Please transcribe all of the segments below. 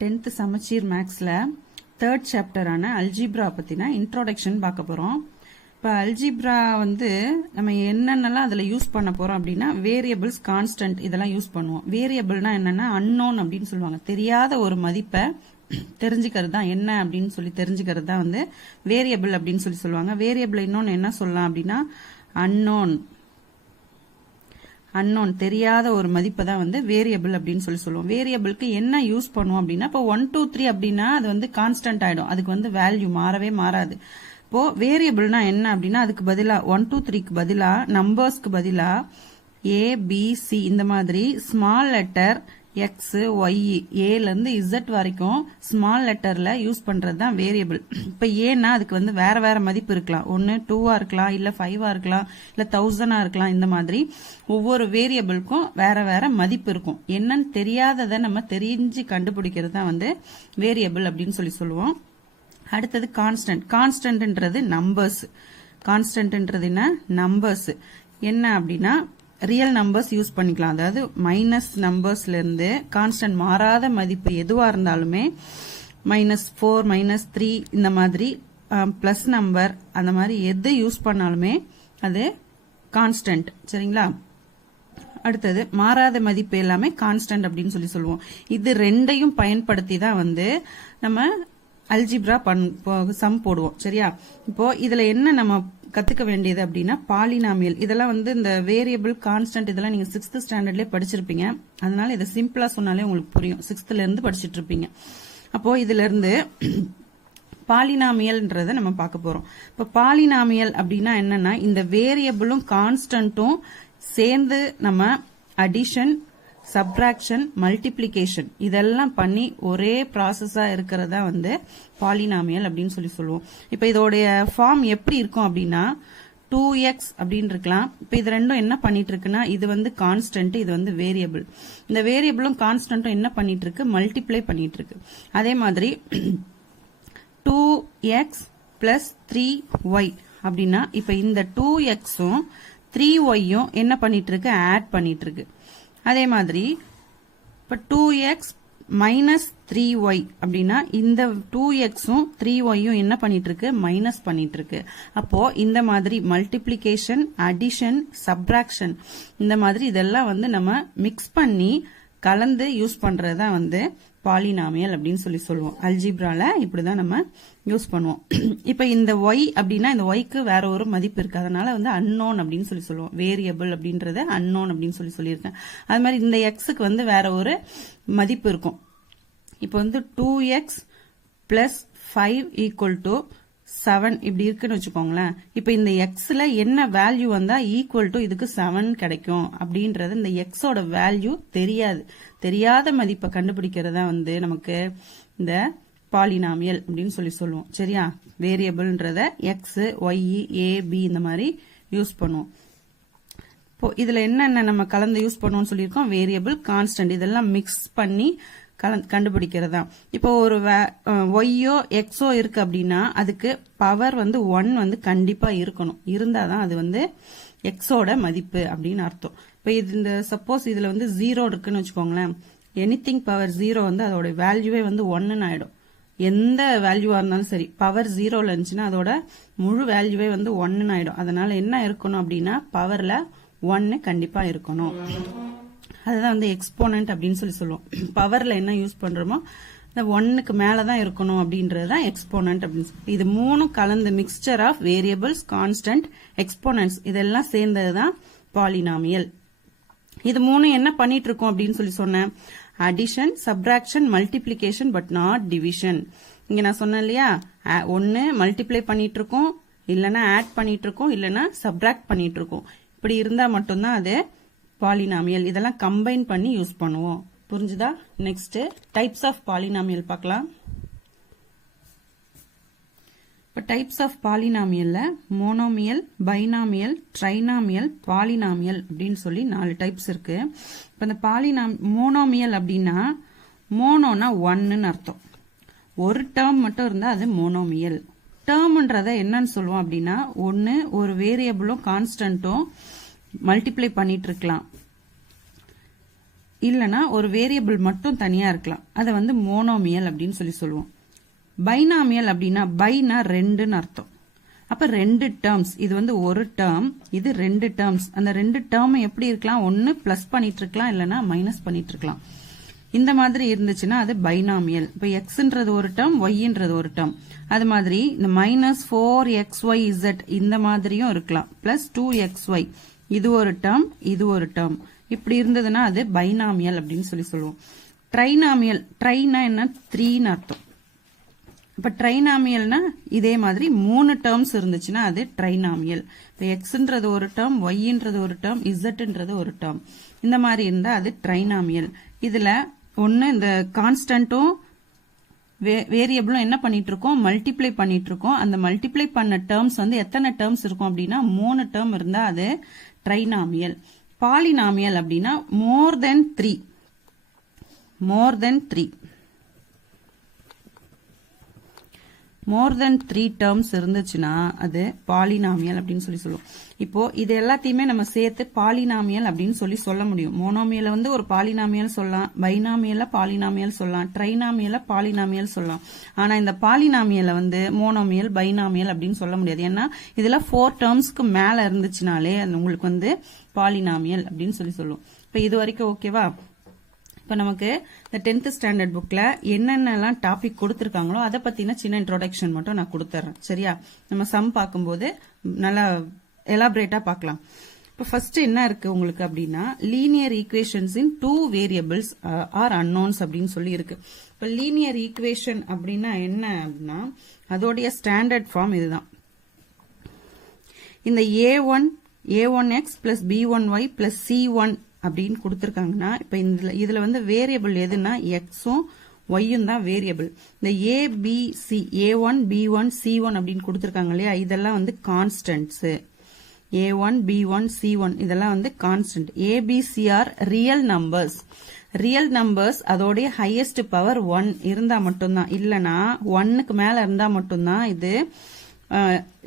10th சமச்சீர் மேக்ஸ்ல 3rd சாப்டரான algebra பத்தின இன்ட்ரோடக்ஷன் பார்க்க போறோம். இப்போ அல்ஜிப்ரா வந்து நம்ம என்னென்னலாம் அதில் யூஸ் பண்ண போறோம் அப்படின்னா வேரியபிள்ஸ், கான்ஸ்டன்ட் இதெல்லாம் யூஸ் பண்ணுவோம். வேரியபிள்னா என்னன்னா அன்னோன் அப்படின்னு சொல்லுவாங்க. தெரியாத ஒரு மதிப்பை தெரிஞ்சுக்கிறது தான் என்ன அப்படின்னு சொல்லி தெரிஞ்சுக்கிறது தான் வந்து வேரியபிள் அப்படின்னு சொல்லி சொல்லுவாங்க. வேரியபிள் இன்னொன்று என்ன சொல்லலாம் அப்படின்னா அன்னோன் தெரியாத ஒரு மதிப்பை தான் வந்து வேரியபிள் அப்படின்னு சொல்லி சொல்லுவோம். வேரியபிளுக்கு என்ன யூஸ் பண்ணுவோம் அப்படின்னா இப்போ 1 2 3 அப்படின்னா அது வந்து கான்ஸ்டன்ட் ஆயிடும். அதுக்கு வந்து வேல்யூ மாறவே மாறாது. இப்போ வேரியபிள்னா என்ன அப்படின்னா அதுக்கு பதிலா 1 2 3க்கு பதிலா நம்பர்ஸ்க்கு பதிலா ஏ பி சி இந்த மாதிரி ஸ்மால் லெட்டர் எக்ஸ் ஒய் ஏல இருந்து இசட் வரைக்கும் ஸ்மால் லெட்டர்ல யூஸ் பண்றது தான் வேரியபிள். இப்ப ஏன்னா அதுக்கு வந்து வேற வேற மதிப்பு இருக்கலாம். 1 2 இருக்கலாம், இல்ல 5 இருக்கலாம், இல்ல 1000 இருக்கலாம். இந்த மாதிரி ஒவ்வொரு வேரியபிளுக்கும் வேற வேற மதிப்பு இருக்கும். என்னன்னு தெரியாததை நம்ம தெரிஞ்சு கண்டுபிடிக்கிறது தான் வந்து வேரியபிள் அப்படின்னு சொல்லி சொல்லுவோம். அடுத்தது கான்ஸ்டன்ட். கான்ஸ்டன்ட்ன்றது நம்பர்ஸ். கான்ஸ்டன்ட்ன்றது என்ன? நம்பர்ஸ். என்ன அப்படின்னா ரியல் நம்பர்ஸ் யூஸ் பண்ணிக்கலாம். அதாவது மைனஸ் நம்பர்ஸ்ல இருந்து கான்ஸ்டன்ட் மாறாத மதிப்பு எதுவா இருந்தாலுமே -4 -3 இந்த மாதிரி பிளஸ் நம்பர் அந்த மாதிரி எது யூஸ் பண்ணாலுமே அது கான்ஸ்டன்ட். சரிங்களா? அடுத்தது மாறாத மதிப்பு எல்லாமே கான்ஸ்டன்ட் அப்படின்னு சொல்லி சொல்லுவோம். இது ரெண்டையும் பயன்படுத்தி தான் வந்து நம்ம அல்ஜிப்ரா சம் போடுவோம். சரியா? இப்போ இதுல என்ன நம்ம கத்துக்க வேண்டியது அப்படின்னா பாலினாமியல். இதெல்லாம் வந்து இந்த வேரியபிள், கான்ஸ்டன்ட் இதெல்லாம் நீங்க 6th ஸ்டாண்டர்ட்லயே படிச்சிருப்பீங்க. அதனால இதை சிம்பிளா சொன்னாலே உங்களுக்கு புரியும். 6thல இருந்து படிச்சிட்டு இருப்பீங்க. அப்போ இதுல இருந்து பாலினாமியல்ன்றத நம்ம பார்க்க போறோம். இப்ப பாலினாமியல் அப்படின்னா என்னன்னா இந்த வேரியபிளும் கான்ஸ்டன்ட்டும் சேர்ந்து நம்ம அடிஷன், சப்ராக்ஷன், மல்டிப்ளிகேஷன் இதெல்லாம் பண்ணி ஒரே ப்ராசஸா இருக்கிறதா வந்து பாலினாமியல் அப்படின்னு சொல்லி சொல்லுவோம். இப்ப இதோடைய ஃபார்ம் எப்படி இருக்கும் அப்படின்னா 2x அப்படின்னு இருக்கலாம். இப்ப இது ரெண்டும் என்ன பண்ணிட்டு இருக்குன்னா இது வந்து கான்ஸ்டன்ட், இது வந்து வேரியபிள். இந்த வேரியபிளும் கான்ஸ்டன்ட்டும் என்ன பண்ணிட்டு இருக்கு? மல்டிப்ளை பண்ணிட்டு இருக்கு. அதே மாதிரி 2x பிளஸ் 3y அப்படின்னா இப்ப இந்த 2xும் 3yயும் என்ன பண்ணிட்டு இருக்கு? ஆட் பண்ணிட்டு இருக்கு. அதே மாதிரி இப்ப 2x மைனஸ் 3y அப்படின்னா இந்த 2xும் 3yயும் என்ன பண்ணிட்டு இருக்கு? மைனஸ் பண்ணிட்டு இருக்கு. அப்போ இந்த மாதிரி மல்டிப்ளிகேஷன், அடிஷன், சப்ராக்ஷன் இந்த மாதிரி இதெல்லாம் வந்து நம்ம மிக்ஸ் பண்ணி கலந்து யூஸ் பண்றதுதான் வந்து பாலினாமியல் அப்படின்னு சொல்லி சொல்லுவோம். அல்ஜிப்ரால இப்படிதான் நம்ம யூஸ் பண்ணுவோம். இப்ப இந்த y அப்படின்னா இந்த yக்கு வேற ஒரு மதிப்பு இருக்கு. அதனால வந்து அன்னோன் அப்படின்னு சொல்லி சொல்லுவோம். வேரியபிள் அப்படின்றது அன்னோன் அப்படின்னு சொல்லியிருக்கேன். அது மாதிரி இந்த xக்கு வந்து வேற ஒரு மதிப்பு இருக்கும். இப்ப வந்து 2x பிளஸ் 5 ஈக்குவல் டு 7 இப்படி இருக்குன்னு வச்சுக்கோங்களேன். இப்ப இந்த எக்ஸ்ல என்ன வேல்யூ வந்தா ஈக்குவல் டு இதுக்கு 7 கிடைக்கும் அப்படின்றது இந்த எக்ஸோட வேல்யூ தெரியாத மதிப்பை கண்டுபிடிக்கிறதா வந்து நமக்கு இந்த பாலினாமியல் அப்படின்னு சொல்லி சொல்லுவோம். சரியா? வேரியபிள்ன்றத எக்ஸ், ஒய், ஏ, பி இந்த மாதிரி யூஸ் பண்ணுவோம். இப்போ இதுல என்னென்ன நம்ம கலந்து யூஸ் பண்ணுவோம்னு சொல்லியிருக்கோம்? வேரியபிள், கான்ஸ்டன்ட் இதெல்லாம் மிக்ஸ் பண்ணி கண்டுபிடிக்கிறதா. இப்போ ஒரு ஒய்யோ எக்ஸோ இருக்கு அப்படின்னா அதுக்கு பவர் வந்து 1 வந்து கண்டிப்பா இருக்கணும். இருந்தாதான் அது வந்து எக்ஸோட மதிப்பு அப்படின்னு அர்த்தம். இப்போ இந்த சப்போஸ் இதுல வந்து 0 இருக்குன்னு வச்சுக்கோங்களேன். எனிதிங் பவர் 0 வந்து அதோட வேல்யூவே வந்து 1ன்னு ஆயிடும். எந்த வேல்யூவா இருந்தாலும் சரி பவர் 0ல இருந்துச்சுன்னா அதோட முழு வேல்யூவே வந்து 1ன்னு ஆயிடும். அதனால என்ன இருக்கணும் அப்படின்னா பவர்ல 1 கண்டிப்பா இருக்கணும். அதுதான் வந்து எக்ஸ்போனன்ட் அப்படின்னு சொல்லி சொல்லுவோம். பவர்ல என்ன யூஸ் பண்றோமோ இந்த 1க்கு மேலதான் இருக்கணும் அப்படின்றதுதான் எக்ஸ்போனன்ட் அப்படின்னு சொல்லி. இது மூணும் கலந்து mixture of variables, constant, exponents இதெல்லாம் சேர்ந்ததுதான் பாலினாமியல். இது மூணும் என்ன பண்ணிட்டு இருக்கோம் அப்படின்னு சொல்லி சொன்னேன்? Addition, subtraction, multiplication but not division. இங்க நான் சொன்னேன் இல்லையா? ஒன்னு மல்டிப்ளை பண்ணிட்டு இருக்கோம், இல்லைன்னா ஆட் பண்ணிட்டு இருக்கோம், இல்லைன்னா சப்ராக்ட் பண்ணிட்டு இருக்கோம். இப்படி இருந்தா மட்டும்தான் அது பாலினாமியல். இதெல்லாம் கம்பைன் பண்ணி யூஸ் பண்ணுவோம். புரிஞ்சுதா? நெக்ஸ்ட் டைப்ஸ் ஆஃப் பாலினாமியல் பார்க்கலாம். இப்போ டைப்ஸ் ஆஃப் பாலினாமியல்ல மோனோமியல், பைனாமியல், ட்ரைனாமியல், பாலினாமியல் அப்படின்னு சொல்லி 4 டைப்ஸ் இருக்கு. இப்போ இந்த மோனோமியல் அப்படின்னா மோனோனா 1ன்னு அர்த்தம். ஒரு டேர்ம் மட்டும் இருந்தா அது மோனோமியல். டேர்ம்ன்றத என்னன்னு சொல்லுவோம் அப்படின்னா ஒன்னு ஒரு வேரியபிளும் கான்ஸ்டன்ட்டும் மல்டிப்ளை பண்ணிட்டு இருக்கலாம். இல்லனா ஒரு வேரியபிள் மட்டும் தனியா இருக்கலாம். அதை வந்து மோனோமியல் அப்படின்னு சொல்லுவோம். பைனாமியல் அப்படின்னா பைனா ரெண்டுன்னு அர்த்தம். அப்ப ரெண்டு டேர்ம்ஸ், இது வந்து ஒரு டேர்ம், இது ரெண்டு டேர்ம்ஸ். அந்த ரெண்டு டேர்ம் எப்படி இருக்கலாம், ஒன்னு பிளஸ் பண்ணிட்டு இருக்கலாம் இல்லனா மைனஸ் பண்ணிட்டு இருக்கலாம். இந்த மாதிரி இருந்துச்சுன்னா அது பைனாமியல். இப்ப எக்ஸ்ன்றது ஒரு டேர்ம், ஒய்ன்றது ஒரு டேர்ம். அது மாதிரி இந்த -4xyz இந்த மாதிரியும் இருக்கலாம். பிளஸ் 2xy இது ஒரு டேர்ம், இது ஒரு டேர்ம். இப்படி இருந்ததுன்னா அது பைனாமியல் அப்படின்னு சொல்லுவோம். ட்ரைனாமியல், ட்ரைனா என்ன, 3ன்னு அர்த்தம். இப்ப ட்ரைனாமியல்னா இதே மாதிரி 3 டேர்ம்ஸ் இருந்துச்சுன்னா அது ட்ரைனாமியல். இப்ப எக்ஸ்ன்றது ஒரு டேர்ம், ஒய்ன்றது ஒரு டேர்ம், இசட்ன்றது ஒரு டேர்ம். இந்த மாதிரி இருந்தா அது ட்ரைனாமியல். இதுல ஒன்னு இந்த கான்ஸ்டன்ட்டும் வேரியபிளும் என்ன பண்ணிட்டு இருக்கோம், மல்டிப்ளை பண்ணிட்டு இருக்கோம். அந்த மல்டிப்ளை பண்ண டேர்ம்ஸ் வந்து எத்தனை டேர்ம்ஸ் இருக்கும் அப்படின்னா 3 டேர்ம் இருந்தா அது ட்ரைனாமியல். பாலினாமியல் அப்படின்னா மோர் தென் 3 டேர்ம்ஸ் இருந்துச்சுன்னா அது பாலினாமியல் அப்படின்னு சொல்லுவோம். இப்போ இது எல்லாத்தையுமே நம்ம சேர்த்து பாலினாமியல் அப்படின்னு சொல்ல முடியும். மோனோமியல வந்து ஒரு பாலினாமியல் சொல்லலாம், பைனாமியல பாலினாமியல் சொல்லலாம், ட்ரைனாமியல பாலினாமியல் சொல்லலாம். ஆனா இந்த பாலினாமியல வந்து மோனோமியல், பைனாமியல் அப்படின்னு சொல்ல முடியாது. ஏன்னா இதுல 4 டேர்ம்ஸ்க்கு மேல இருந்துச்சுனாலே உங்களுக்கு வந்து பாலினாமியல் அப்படின்னு சொல்லுவோம். இப்ப இது வரைக்கும் ஓகேவா? இப்ப நமக்கு இந்த 10th ஸ்டாண்டர்ட் புக்ல என்னென்னலாம் டாபிக் கொடுத்திருக்காங்களோ அதை பத்தின சின்ன இன்ட்ரோடக்ஷன் மட்டும் நான் கொடுத்துறேன். சரியா? நம்ம சம் பார்க்கும்போது நல்லா எலாபரேட்டா பார்க்கலாம். இப்ப ஃபர்ஸ்ட் என்ன இருக்கு உங்களுக்கு அப்படின்னா, லீனியர் ஈக்குவேஷன்ஸ் இன் 2 வேரியபிள்ஸ் ஆர் அன்னோன்ஸ் அப்படின்னு சொல்லி இருக்கு. இப்ப லீனியர் ஈக்குவேஷன் அப்படின்னா என்ன அப்படின்னா அதோடைய ஸ்டாண்டர்ட் ஃபார்ம் இதுதான். இந்த a1x plus b1y plus c1 அப்படின்னு கொடுத்திருக்காங்கன்னா, இப்ப இதுல வந்து வேரியபிள் எதுனா எக்ஸும் ஒய்யும் தான் வேரியபிள். இந்த ஏபிசி a1 b1 c1 அப்படின்னு கொடுத்திருக்காங்க இல்லையா, இதெல்லாம் வந்து கான்ஸ்டன்ட்ஸ். a1 b1 c1 இதெல்லாம் வந்து constant. A B C are real numbers. Real numbers அதோடைய ஹையஸ்ட் பவர் 1 இருந்தா மட்டும்தான், இல்லனா 1க்கு மேல இருந்தா மட்டும்தான் இது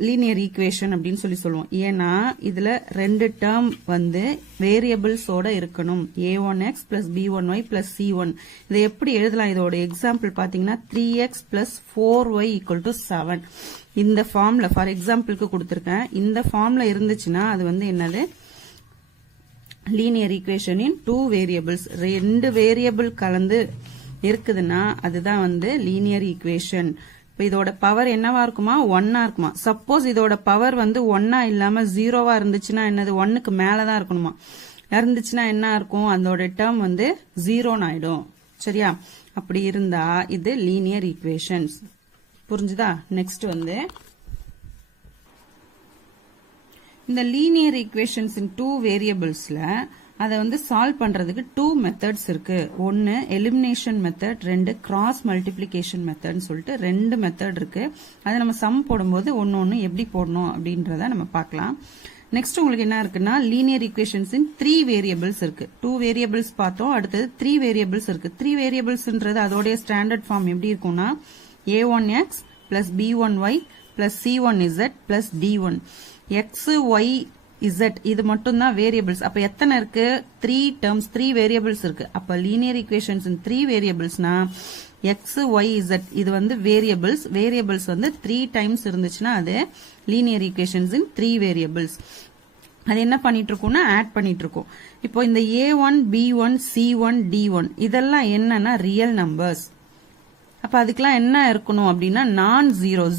லீனியர் ஈக்குவேஷன் அப்படின்னு சொல்லுவோம். ஏன்னா இதுல 2 டேர்ம் வந்து வேரியபிள்ஸோட இருக்கணும். a1x plus b1y plus c1. இதை எப்படி எழுதலாம்? இதோட எக்ஸாம்பிள் பாத்தீங்கன்னா 3x plus 4y equal to 7. இந்த ஃபார்ம்ல ஃபார் எக்ஸாம்பிளுக்கு கொடுத்திருக்கேன். இந்த ஃபார்ம்ல இருந்துச்சுன்னா அது வந்து என்னது, லீனியர் ஈக்குவேஷன் இன் 2 வேரியபிள்ஸ். 2 வேரியபிள் கலந்து இருக்குதுன்னா அதுதான் வந்து லீனியர் ஈக்குவேஷன். இதோட பவர் என்னவா இருக்குமா, 1 இருக்குமா. சப்போஸ் இதோட பவர் வந்து 1 இல்லாம 0 இருந்துச்சுன்னா என்னது, 1க்கு மேலதான் இருக்கணுமா. இருந்துச்சுன்னா என்ன இருக்கும், அதோட டேர்ம் வந்து 0 ஆயிடும். சரியா? அப்படி இருந்தா இது லீனியர் ஈக்குவேஷன்ஸ். புரிஞ்சுதா? நெக்ஸ்ட் வந்து இந்த லீனியர் ஈக்குவேஷன்ஸ் இன் 2 வேரியபிள்ஸ்ல அதை வந்து சால்வ் பண்றதுக்கு 2 மெத்தட்ஸ் இருக்கு. ஒன்னு எலிமினேஷன் மெத்தட், 2 கிராஸ் மல்டிப்ளிகேஷன் மெத்தட்னு சொல்லிட்டு 2 மெத்தட் இருக்கு. அதை நம்ம சம் போடும்போது ஒன்னு எப்படி போடணும் அப்படின்றத நம்ம பார்க்கலாம். நெக்ஸ்ட் உங்களுக்கு என்ன இருக்குன்னா, லீனியர் ஈக்குவேஷன்ஸ் இன் 3 வேரியபிள்ஸ் இருக்கு. 2 வேரியபிள்ஸ் பார்த்தோம், அடுத்தது 3 வேரியபிள்ஸ் இருக்கு. 3 வேரியபிள்ஸ்ன்றது அதோடைய ஸ்டாண்டர்ட் ஃபார்ம் எப்படி இருக்கும்னா a1x plus b1y plus c1z plus d1. x, y, z இது மட்டும் தான் வேரியபிள்ஸ். அப்ப எத்தனை இருக்கு, 3 டேர்ம்ஸ், 3 வேரியபிள்ஸ் இருக்கு. அப்ப லீனியர் ஈக்குவேஷன்ஸ் இன் 3 வேரியபிள்ஸ்னா x, y, z இது வந்து வேரியபிள்ஸ். வேரியபிள்ஸ் வந்து 3 டைம்ஸ் இருந்துச்சுன்னா அது லீனியர் ஈக்குவேஷன்ஸ் இன் 3 வேரியபிள்ஸ். அது என்ன பண்ணிட்டு இருக்கோம்னா ஆட் பண்ணிட்டு இருக்கோம். இப்போ இந்த a1, b1, c1, d1 இதெல்லாம் என்னன்னா ரியல் நம்பர்ஸ். அப்ப அதுக்கெல்லாம் என்ன இருக்கணும் அப்படின்னா நான்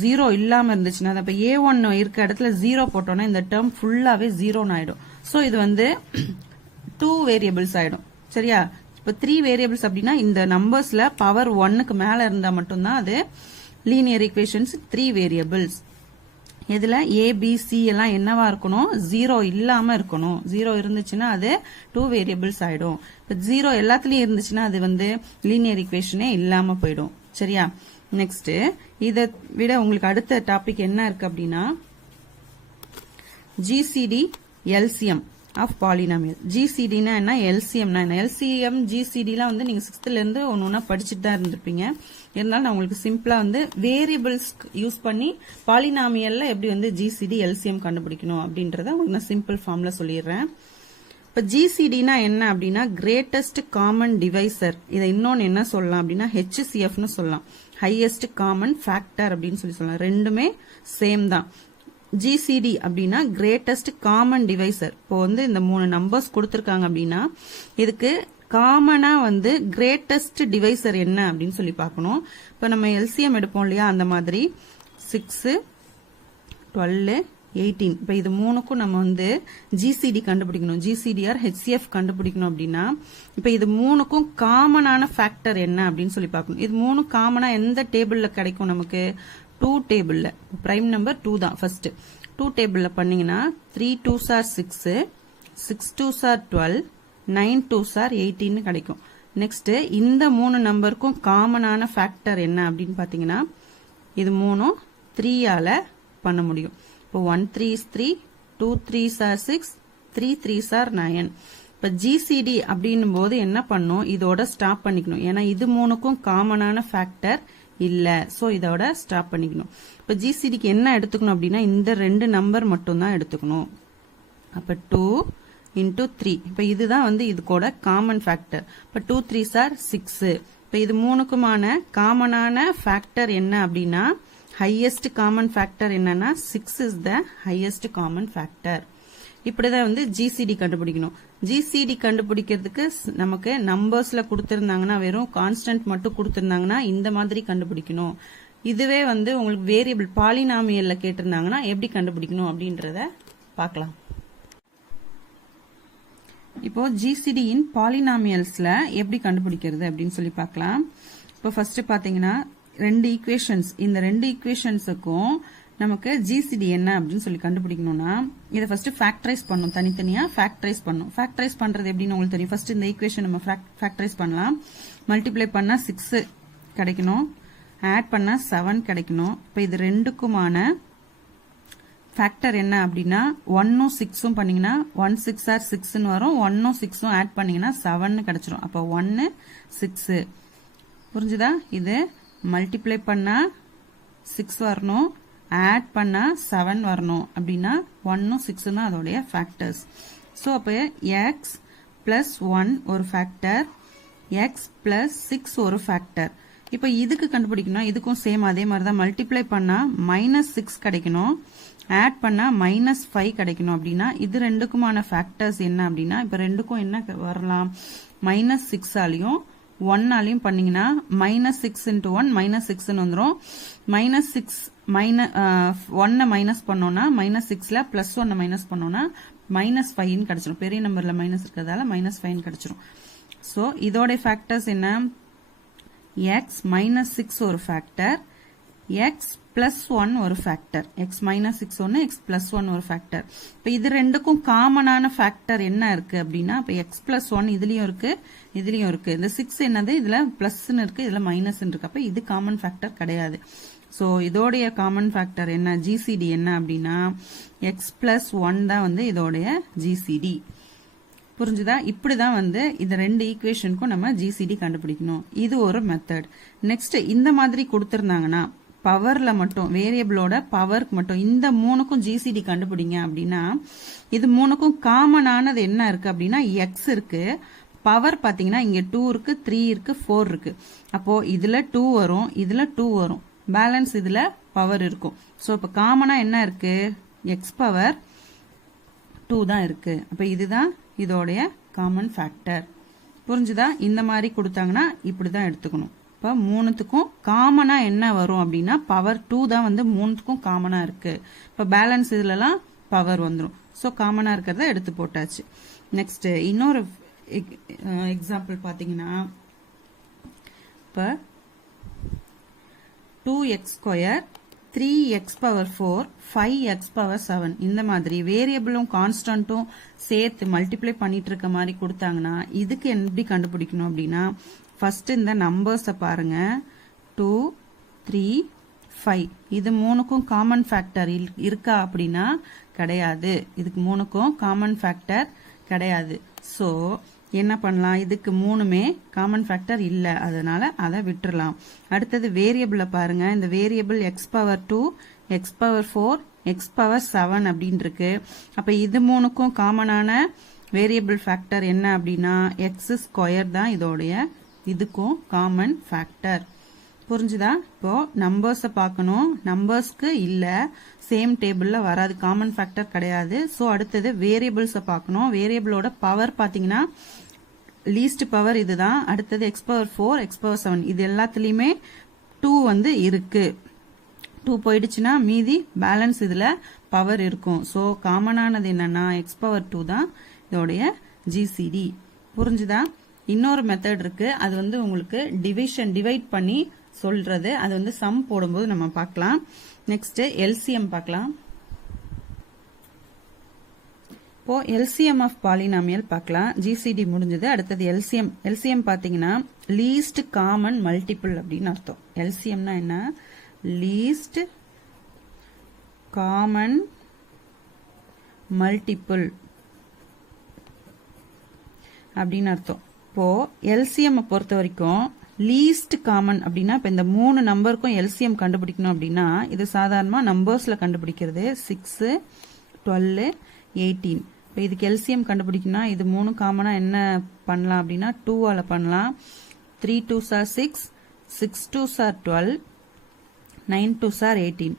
ஜீரோ இல்லாம இருந்துச்சுன்னா, அப்ப a1 இருக்க இடத்துல 0 போட்டோம்னா இந்த டேர்ம் ஃபுல்லாவே 0 ஆயிடும். சோ இது வந்து 2 வேரியபிள்ஸ் ஆயிடும். சரியா? இப்ப 3 வேரியபிள்ஸ் அப்படின்னா இந்த நம்பர்ஸ்ல பவர் 1க்கு மேல இருந்தா மட்டும்தான் அது லீனியர் ஈக்குவேஷன்ஸ் 3 வேரியபிள்ஸ். இதுல a b c எல்லாம் என்னவா இருக்கணும், 0 இல்லாம இருக்கணும். 0 இருந்துச்சுன்னா அது 2 வேரியபிள்ஸ் ஆயிடும். இப்ப 0 எல்லாத்துலயும் இருந்துச்சுன்னா அது வந்து லீனியர் ஈக்குவேஷனே இல்லாம போயிடும். சரியா? நெக்ஸ்ட் இதை விட உங்களுக்கு அடுத்த டாபிக் என்ன இருக்கு அப்படின்னா ஜிசிடி எல்சிஎம் ஆஃப் பாலினாமியல். ஜிசிடினா என்ன, எல்சிஎம்னா என்ன. எல்சிஎம் ஜிசிடிலாம் வந்து நீங்க 6th இருந்து ஒன்னா படிச்சுட்டு தான் இருந்திருப்பீங்க. இருந்தாலும் நான் உங்களுக்கு சிம்பிளா வந்து வேரியபிள்ஸ் யூஸ் பண்ணி பாலினாமியல்ல எப்படி வந்து ஜிசிடி எல்சிஎம் கண்டுபிடிக்கணும் அப்படின்றத உங்களுக்கு நான் சிம்பிள் ஃபார்ம்ல சொல்லிடுறேன். இப்ப ஜிசிடினா என்ன அப்படின்னா கிரேட்டஸ்ட் காமன் டிவைசர். இதை இன்னொன்னு என்ன சொல்லலாம் அப்படின்னா ஹெச்சிசிஎஃப்னு சொல்லலாம், ஹையஸ்ட் காமன் ஃபேக்டர் அப்படின்னு சொல்லலாம். ரெண்டுமே சேம் தான். ஜிசிடி அப்படின்னா கிரேட்டஸ்ட் காமன் டிவைசர். இப்போ வந்து இந்த 3 நம்பர்ஸ் கொடுத்திருக்காங்க அப்படின்னா இதுக்கு காமனா வந்து கிரேட்டஸ்ட் டிவைசர் என்ன அப்படின்னு சொல்லி பார்க்கணும். இப்ப நம்ம எல்சிஎம் எடுப்போம் இல்லையா, அந்த மாதிரி 6, 12, 18. இப்ப இது மூணுக்கும் நம்ம வந்து ஜிசிடி கண்டுபிடிக்கணும், ஜிசிடிஆர் ஹெச்சிஎஃப் கண்டுபிடிக்கணும் அப்படின்னா இப்ப இது மூணுக்கும் காமனான ஃபேக்டர் என்ன அப்படின்னு சொல்லி பார்க்கணும். இது மூணு காமனா எந்த டேபிள்ல கிடைக்கும் நமக்கு? 2 டேபிள்ல. பிரைம் நம்பர் 2 தான் ஃபர்ஸ்ட். 2 டேபிள்ல பண்ணீங்கன்னா 3 2s are 6, 6 2s are 12, 9 2s are 18 கிடைக்கும். நெக்ஸ்ட் இந்த 3 நம்பருக்கும் காமனான ஃபேக்டர் என்ன அப்படின்னு பாத்தீங்கன்னா இது மூணும் 3 ஆல பண்ண முடியும். இப்போ 1 3 is 3, 2 3s are 6, 3 3s are 9. இப்ப ஜிசிடி அப்படின்னும் போது என்ன பண்ணும், இதோட ஸ்டாப் பண்ணிக்கணும். ஏன்னா இது மூணுக்கும் காமனான ஃபேக்டர் இல்ல, சோ இதோட ஸ்டாப் பண்ணிக்கணும். இப்ப ஜிசிடிக்கு என்ன எடுத்துக்கணும் அப்படின்னா இந்த 2 நம்பர் மட்டும் தான் எடுத்துக்கணும். அப்ப 2 into 3. இப்ப இதுதான் வந்து இதுக்கோட காமன் ஃபேக்டர். இப்ப 2 3s are 6. இப்ப இது மூணுக்குமான காமனான ஃபேக்டர் என்ன அப்படின்னா ஹையஸ்ட் காமன் ஃபேக்டர் என்னன்னா 6 is the highest common factor. இப்படிதான் வந்து ஜிசிடி கண்டுபிடிக்கணும். ஜிசிடி கண்டுபிடிக்கிறதுக்கு நமக்கு நம்பர்ஸ்ல கொடுத்திருந்தாங்கன்னா வெறும் கான்ஸ்டன்ட் மட்டும் கொடுத்திருந்தாங்கன்னா இந்த மாதிரி கண்டுபிடிக்கணும். இதுவே வந்து உங்களுக்கு வேரியபிள் பாலினாமியல்ல கேட்டிருந்தாங்கன்னா எப்படி கண்டுபிடிக்கணும் அப்படின்றத பார்க்கலாம். இப்போ ஜிசிடியின் பாலினாமியல்ஸ்ல எப்படி கண்டுபிடிக்கிறது அப்படின்னு சொல்லி பார்க்கலாம். இப்போ ஃபர்ஸ்ட் பாத்தீங்கன்னா 2 ஈக்குவேஷன்ஸ், இந்த 2 ஈக்குவேஷன்ஸுக்கும் நமக்கு ஜிசிடி என்ன அப்படின்னு சொல்லி கண்டுபிடிக்கணும்னா இதை ஃபர்ஸ்ட் ஃபேக்டரைஸ் பண்ணும், தனித்தனியா ஃபேக்டரைஸ் பண்ணும். ஃபேக்டரைஸ் பண்றது எப்படின்னு உங்களுக்கு தெரியும். ஃபர்ஸ்ட் இந்த ஈக்குவேஷன் நம்ம ஃபேக்டரைஸ் பண்ணலாம். மல்டிப்ளை பண்ணா 6 கிடைக்கணும், ஆட் பண்ணா 7 கிடைக்கணும். இப்ப இது ரெண்டுக்குமான ஃபேக்டர் என்ன அப்படின்னா 1ம் 6ம் பண்ணீங்கன்னா 1 6 are 6ன்னு வரும். 1ம் 6ம் ஆட் பண்ணீங்கன்னா 7 கிடைச்சிரும். அப்ப 1 6 புரிஞ்சுதா? இது மல்டிப்ளை பண்ணா 6 வரணும், ஆட் பண்ணா 7 வரணும். அப்படின்னா 1ம் 6ம் தான் அதோடைய ஃபேக்டர்ஸ். சோ அப்ப x பிளஸ் 1 ஒரு ஃபேக்டர், x பிளஸ் 6 ஒரு ஃபேக்டர். இப்ப இதுக்கு கண்டுபிடிக்கணும். இதுக்கும் சேம் அதே மாதிரி தான். மல்டிப்ளை பண்ணா -6 கிடைக்கணும், ஆட் பண்ணா -5 கிடைக்கணும். அப்படின்னா இது ரெண்டுக்குமான ஃபேக்டர்ஸ் என்ன அப்படின்னா இப்ப ரெண்டுக்கும் என்ன வரலாம், -6 ஆலையும் 1 ஆலையும் பண்ணீங்கன்னா -6 into 1 -6ன்னு வந்துரும். -6 1 மைனஸ் பண்ணோம்னா -6ல +1 மைனஸ் பண்ணோம்னா -5 கிடைச்சிரும். பெரிய நம்பர்ல மைனஸ் இருக்கிறதால -5 கிடைச்சிரும். சோ இதோட ஃபேக்டர்ஸ் என்ன, x -6 ஒரு ஃபேக்டர், x plus 1 ஒரு ஃபேக்டர், x -6 ஒன்னு, x plus 1 ஒரு ஃபேக்டர். இப்ப இது ரெண்டுக்கும் காமனான ஃபேக்டர் என்ன இருக்கு அப்படின்னா இப்ப x plus 1 இதுலயும் இருக்கு, இதுலயும் இருக்கு. இந்த 6 என்னது, இதுல பிளஸ்ன்னு இருக்கு, இதுல மைனஸ்ன்னு இருக்கு. அப்ப இது காமன் ஃபேக்டர் கிடையாது. சோ இதோடைய காமன் ஃபேக்டர் என்ன, ஜிசிடி என்ன அப்படின்னா x plus 1 தான் வந்து இதோடைய ஜிசிடி. புரிஞ்சுதா? இப்படிதான் வந்து இந்த 2 ஈக்குவேஷனுக்கும் நம்ம ஜிசிடி கண்டுபிடிக்கணும். இது ஒரு மெத்தட். நெக்ஸ்ட் இந்த மாதிரி கொடுத்திருந்தாங்கன்னா பவர்ல மட்டும், வேரியபிளோட பவருக்கு மட்டும் இந்த மூணுக்கும் ஜிசிடி கண்டுபிடிங்க அப்படின்னா இது மூணுக்கும் காமனானது என்ன இருக்கு அப்படின்னா எக்ஸ் இருக்கு. பவர் பாத்தீங்கன்னா இங்க 2 இருக்கு, 3 இருக்கு, 4 இருக்கு. அப்போ இதுல 2 வரும், இதுல 2 வரும், பேலன்ஸ் இதுல பவர் இருக்கும். சோ இப்ப காமனா என்ன இருக்கு, எக்ஸ் பவர் 2 தான் இருக்கு. அப்ப இதுதான் இதோடைய காமன் ஃபேக்டர். புரிஞ்சுதா? இந்த மாதிரி கொடுத்தாங்கன்னா இப்படிதான் எடுத்துக்கணும். இப்ப மூணுத்துக்கும் காமனா என்ன வரும் அப்படின்னா பவர் 2 தான் வந்து மூணுத்துக்கும் காமனா இருக்கு. இப்ப பேலன்ஸ் இதுலலாம் பவர் வந்துடும். சோ காமனா இருக்கிறத எடுத்து போட்டாச்சு. நெக்ஸ்ட் இன்னொரு எக்ஸாம்பிள் பாத்தீங்கன்னா இப்ப 2x² 3x power 4 5x power 7 இந்த மாதிரி வேரியபிளும் கான்ஸ்டன்ட்டும் சேர்த்து மல்டிப்ளை பண்ணிட்டு இருக்க மாதிரி கொடுத்தாங்கன்னா இதுக்கு எப்படி கண்டுபிடிக்கணும் அப்படின்னா ஃபர்ஸ்ட் இந்த நம்பர்ஸ பாருங்க, 2 3 5 இது மூணுக்கும் காமன் ஃபேக்டர் இருக்கா அப்படின்னா கிடையாது. இதுக்கு மூணுக்கும் காமன் ஃபேக்டர் கிடையாது. சோ என்ன பண்ணலாம், இதுக்கு மூணுமே காமன் ஃபேக்டர் இல்ல, அதனால அதை விட்டுறலாம். அடுத்தது வேரியபிள பாருங்க, இந்த variable x power 2 x power 4 x power 7 அப்படின்னு இருக்கு. அப்ப இது மூணுக்கும் காமனான வேரியபிள் ஃபேக்டர் என்ன அப்படின்னா எக்ஸ் ஸ்கொயர் தான் இதோடைய இதுக்கும் காமன் ஃபேக்டர். புரிஞ்சுதா? இப்போ நம்பர்ஸை பார்க்கணும். நம்பர்ஸ்க்கு இல்ல சேம் டேபிள்ல வராது, காமன் ஃபேக்டர் கிடையாது. ஸோ அடுத்தது வேரியபிள்ஸை பார்க்கணும். வேரியபிளோட பவர் பார்த்தீங்கன்னா லீஸ்ட் பவர் இதுதான். அடுத்தது எக்ஸ் பவர் 4 எக்ஸ் பவர் 7 இது எல்லாத்துலயுமே 2 வந்து இருக்கு. 2 போயிடுச்சுன்னா மீதி பேலன்ஸ் இதுல பவர் இருக்கும். ஸோ காமனானது என்னன்னா எக்ஸ் பவர் 2 தான் இதோடைய ஜிசிடி. புரிஞ்சுதா? இன்னொரு மெத்தட் இருக்கு, அது வந்து உங்களுக்கு டிவைட் பண்ணி சொல்றது. அது வந்து சம் போடும்போது நம்ம பார்க்கலாம். நெக்ஸ்ட் எல்சிஎம் பார்க்கலாம். இப்போ எல்சிஎம் ஆஃப் பாலினாமியல் பார்க்கலாம். ஜிசிடி முடிஞ்சது. அடுத்தது எல்சிஎம். எல்சிஎம் பாத்தீங்கன்னா லீஸ்ட் காமன் மல்டிபிள் அப்படின்னு அர்த்தம். எல்சிஎம்னா என்ன? லீஸ்ட் காமன் மல்டிபிள் அப்படின்னு அர்த்தம். இப்போ எல்சிஎம் பொறுத்த வரைக்கும் லீஸ்ட் காமன் அப்படின்னா இப்ப இந்த 3 நம்பருக்கும் எல்சிஎம் கண்டுபிடிக்கணும் அப்படின்னா இது சாதாரணமா நம்பர்ஸ்ல கண்டுபிடிக்கிறது. 6, 12, 18. இப்போ இதுக்கு எல்சிஎம் கண்டுபிடிக்கணும்னா இது 3 காமனா என்ன பண்ணலாம் அப்படின்னா 2ஆல பண்ணலாம். 3 2s are 6, 6 2s are 12, 9 2s are 18.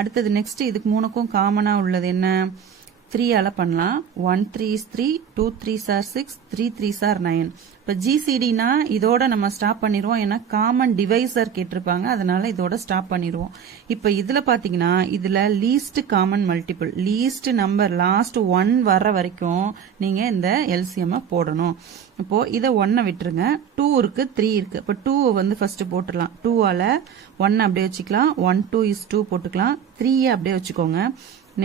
அடுத்தது நெக்ஸ்ட் இதுக்கு 3க்கும் காமனா உள்ளது என்ன? 3ஆல பண்ணலாம். 1 3s 3, 2 3s are 6, 3 3s are 9. இப்ப ஜிசிடினா இதோட நம்ம ஸ்டாப் பண்ணிடுவோம். ஏன்னா காமன் டிவைசர் கேட்டிருப்பாங்க, அதனால இதோட ஸ்டாப் பண்ணிடுவோம். இப்ப இதுல பாத்தீங்கன்னா இதுல least common multiple, least number last 1 வர்ற வரைக்கும் நீங்க இந்த எல்சிஎம் போடணும். இப்போ இதை 1 விட்டுருங்க. 2 இருக்கு, 3 இருக்கு. இப்ப 2 வந்து ஃபர்ஸ்ட் போட்டுடலாம். 2ஆல 1 அப்படியே வச்சுக்கலாம். 1 2 is 2 போட்டுக்கலாம். 3 அப்படியே வச்சுக்கோங்க.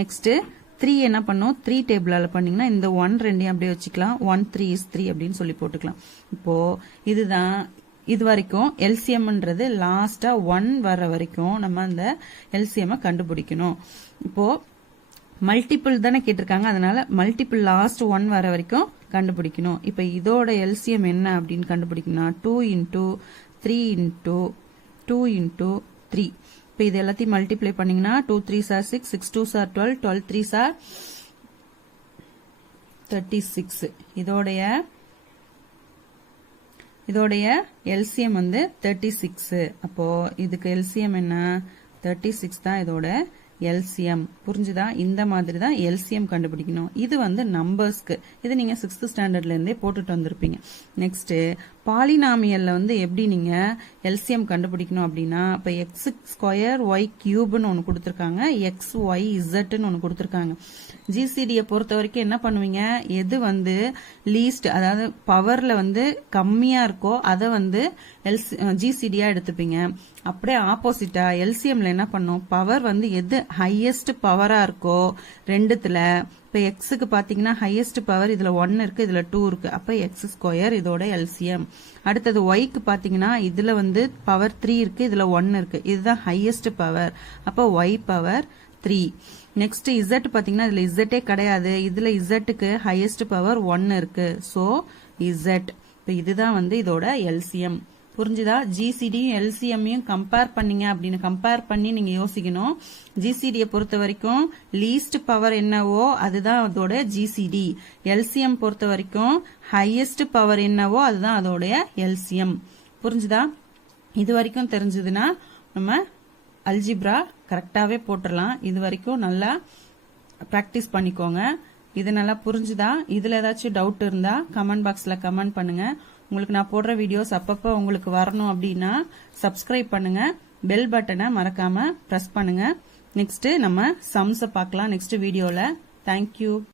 நெக்ஸ்ட் 3 என்ன பண்ணும்? 3 டேபிளால பண்ணீங்கன்னா இந்த 1 2 அப்படியே வச்சுக்கலாம். 1 3 is 3 அப்படின்னு சொல்லி போட்டுக்கலாம். இப்போ இதுதான் இது வரைக்கும் எல்சிஎம்ன்றது லாஸ்டா 1 வர்ற வரைக்கும் நம்ம அந்த எல்சிஎம் கண்டுபிடிக்கணும். இப்போ மல்டிபிள் தானே கேட்டிருக்காங்க, அதனால மல்டிபிள் லாஸ்ட் 1 வர வரைக்கும் கண்டுபிடிக்கணும். இப்ப இதோட எல்சிஎம் என்ன அப்படின்னு கண்டுபிடிக்கணும். 2 into 3 into 2 into 3. இப்போ இது எல்லாத்தையும் மல்டிப்ளை பண்ணீங்கன்னா 2 3s are 6, 6 2s are 12, 12 3s are 36. இதோடைய எல்சிஎம் வந்து 36. அப்போ இதுக்கு எல்சிஎம் என்ன? 36 தான் இதோட எல்சிஎம். புரிஞ்சுதா? இந்த மாதிரி தான் எல்சிஎம் கண்டுபிடிக்கணும். இது வந்து நம்பர்ஸ்க்கு. இது நீங்க 6th ஸ்டாண்டர்ட்ல இருந்தே போட்டுட்டு வந்திருப்பீங்க. நெக்ஸ்ட் பாலினாமியல்ல வந்து எப்படி நீங்க எல்சிஎம் கண்டுபிடிக்கணும் அப்படின்னா இப்ப எக்ஸ் ஸ்கொயர் ஒய் கியூப்னு ஒன்னு கொடுத்திருக்காங்க, எக்ஸ் ஒய் இசட்னு ஒன்னு கொடுத்திருக்காங்க. ஜிசிடியை பொறுத்த வரைக்கும் என்ன பண்ணுவீங்க? எது வந்து லீஸ்ட் அதாவது பவர்ல வந்து கம்மியா இருக்கோ அதை வந்து ஜிசிடியா எடுத்துப்பீங்க. அப்படியே ஆப்போசிட்டா எல்சிஎம்ல என்ன பண்ணும்? பவர் வந்து எது ஹையஸ்ட் பவரா இருக்கோ ரெண்டுத்துல, இப்ப எக்ஸுக்கு பாத்தீங்கன்னா ஹையஸ்ட் பவர் இதுல 1 இருக்கு, இதுல 2 இருக்கு. அப்ப எக்ஸ் ஸ்கொயர் இதோட எல்சிஎம். அடுத்தது ஒய்க்கு பாத்தீங்கன்னா இதுல வந்து பவர் 3 இருக்கு, இதுல 1 இருக்கு. இதுதான் ஹையஸ்ட் பவர். அப்ப ஒய் பவர் 3. நெக்ஸ்ட் இசட் பாத்தீங்கன்னா இதுல இசட்டே கிடையாது, இதுல இசட்டுக்கு ஹையஸ்ட் பவர் 1 இருக்கு. So Z. இப்ப இதுதான் வந்து இதோட எல்சிஎம். புரிஞ்சுதா? ஜிசிடியும் எல்சிஎம்மையும் கம்பேர் பண்ணீங்க அப்படின்னு கம்பேர் பண்ணி நீங்க யோசிக்கணும். ஜிசிடியை பொறுத்த வரைக்கும் லீஸ்ட் பவர் என்னவோ அதுதான் அதோட ஜிசிடி. எல்சிஎம் பொறுத்த வரைக்கும் ஹையஸ்ட் பவர் என்னவோ அதுதான் அதோட எல்சிஎம். புரிஞ்சுதா? இது வரைக்கும் தெரிஞ்சதுன்னா நம்ம அல்ஜிப்ரா கரெக்டாவே போட்டுடலாம். இது வரைக்கும் நல்லா பிராக்டிஸ் பண்ணிக்கோங்க. இது நல்லா புரிஞ்சுதா? இதுல ஏதாச்சும் டவுட் இருந்தா கமெண்ட் பாக்ஸ்ல கமெண்ட் பண்ணுங்க. உங்களுக்கு நான் போடுற வீடியோஸ் அப்பப்போ உங்களுக்கு வரணும் அப்படின்னா சப்ஸ்கிரைப் பண்ணுங்க. பெல் பட்டனை மறக்காம பிரஸ் பண்ணுங்க. நெக்ஸ்ட் நம்ம சம்ஸை பார்க்கலாம் நெக்ஸ்ட் வீடியோல. தேங்க்யூ.